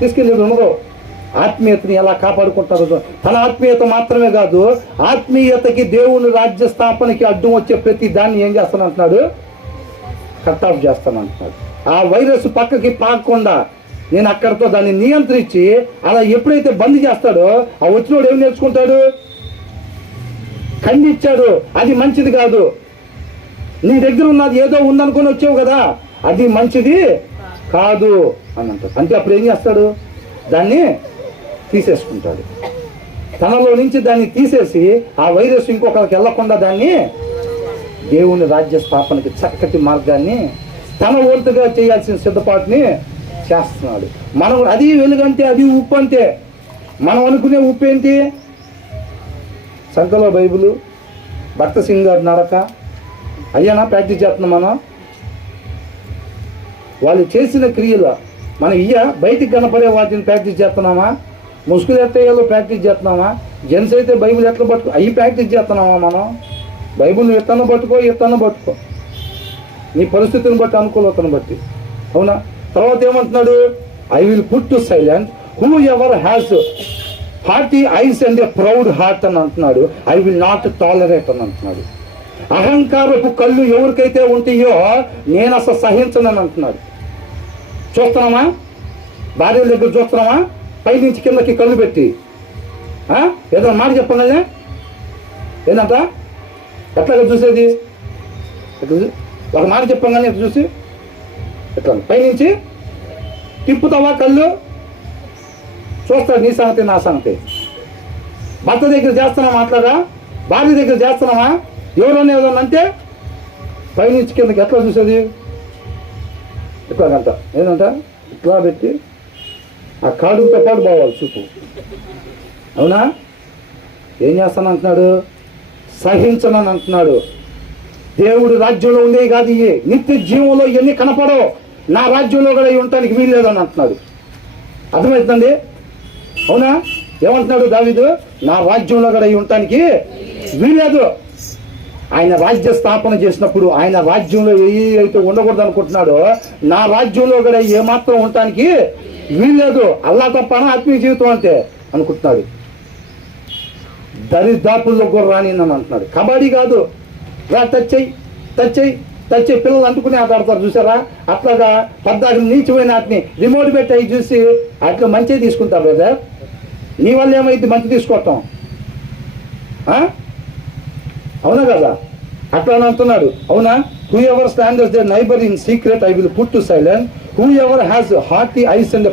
తీసుకెళ్ళేది ఉండదు. ఆత్మీయతని ఎలా కాపాడుకుంటారో, తన ఆత్మీయత మాత్రమే కాదు, ఆత్మీయతకి దేవుని రాజ్య స్థాపనకి అడ్డం వచ్చే ప్రతి దాన్ని ఏం చేస్తానంటున్నాడు, కట్ ఆఫ్ చేస్తానంటున్నాడు. ఆ వైరస్ పక్కకి పాకకుండా నేను అక్కడితో దాన్ని నియంత్రించి అలా ఎప్పుడైతే బంద్ చేస్తాడో ఆ వచ్చినోడు ఏం నేర్చుకుంటాడు, ఖండించాడు, అది మంచిది కాదు, నీ దగ్గర ఉన్నది ఏదో ఉందనుకొని వచ్చావు కదా, అది మంచిది కాదు అని అంటాడు. అంటే అప్పుడు ఏం చేస్తాడు, దాన్ని తీసేసుకుంటాడు. తనలో నుంచి దాన్ని తీసేసి ఆ వైరస్ ఇంకొకరికి వెళ్లకుండా దాన్ని దేవుని రాజ్య స్థాపనకి చక్కటి మార్గాన్ని తన వంతుగా చేయాల్సిన సిద్ధపాటుని చేస్తున్నాడు. మనం అది వెలుగంటే అది ఉప్పు అంతే. మనం అనుకునే ఉప్పు ఏంటి, సంఖలో బైబిలు, భక్త సింగ్ గారి నడక అయ్యానా ప్రాక్టీస్ చేస్తున్నాం మనం. వాళ్ళు చేసిన క్రియలు మనం బయటికి కనపడే వాటిని ప్రాక్టీస్ చేస్తున్నామా, ముసుగులు ఎత్తయ్యాలో ప్రాక్టీస్ చేస్తున్నామా, జెంట్స్ అయితే బైబిల్ ఎట్లా పట్టుకో అవి ప్రాక్టీస్ చేస్తున్నామా మనం. బైబిల్ ఎత్తన పట్టుకో నీ పరిస్థితిని బట్టి, అనుకూలతను బట్టి, అవునా. తర్వాత ఏమంటున్నాడు, I will put to silent who ever has hearty ice and a proud heart అని అంటున్నాడు. ఐ విల్ నాట్ టాలరేట్ అని అంటున్నాడు. అహంకారపు కళ్ళు ఎవరికైతే ఉంటాయో నేను అసలు సహించనని అంటున్నాడు. చూస్తున్నామా, భార్యల దగ్గర చూస్తున్నామా, పైనుంచి కిందకి కళ్ళు పెట్టి ఏదైనా మాట చెప్పగలనే, ఏంటంట ఎట్లాగా చూసేది, ఒక మాట చెప్పగానే ఎట్లా చూసి ఎట్లా పైనుంచి తిప్పుతావా కళ్ళు, చూస్తాడు నీ సంగతి నా సంగతి. భర్త దగ్గర చేస్తున్నామా అట్లాగా, భార్య దగ్గర చేస్తున్నామా, ఎవరన్నా ఏదన్నా అంటే పైనుంచి కిందకి ఎట్లా చూసేది, ఇట్లాగంట ఏంటంట ఇట్లా పెట్టి ఆ కాడుతో పాటు పోవాలి చూపు, అవునా. ఏం చేస్తానంటున్నాడు, సహించనని అంటున్నాడు. దేవుడు రాజ్యంలో ఉండేవి కాదు ఇవి, నిత్య జీవంలో ఇవన్నీ కనపడవు, నా రాజ్యంలో కూడా ఇవి ఉండటానికి వీల్లేదని అంటున్నాడు. అర్థమవుతుంది, అవునా. ఏమంటున్నాడు దావీదు, నా రాజ్యంలో కూడా ఇవి ఉండటానికి వీల్లేదు. ఆయన రాజ్య స్థాపన చేసినప్పుడు ఆయన రాజ్యంలో ఏ అయితే ఉండకూడదు అనుకుంటున్నాడో నా రాజ్యంలో కూడా ఏమాత్రం ఉండటానికి వీల్లేదు. అల్లా తప్ప ఆత్మీయ జీవితం అంటే అనుకుంటున్నాడు. దరిదాపుల్లో కూడా రాని అని అంటున్నాడు. కబడ్డీ కాదు, రా టచ్ చేయి పిల్లలు అంటుకుని ఆట ఆడతారు చూసారా, అట్లాగా 14 నీచమైన వాటిని రిమోట్ పెట్టి అవి చూసి అట్లా మంచిగా తీసుకుంటారు బ్రదర్. నీ వల్ల ఏమైంది మంచి తీసుకోవటం, అవునా కదా, అట్లా అని అంటున్నాడు, అవునా. Who ever standers the neighbour in secret I will put to silent who ever has hearty ice and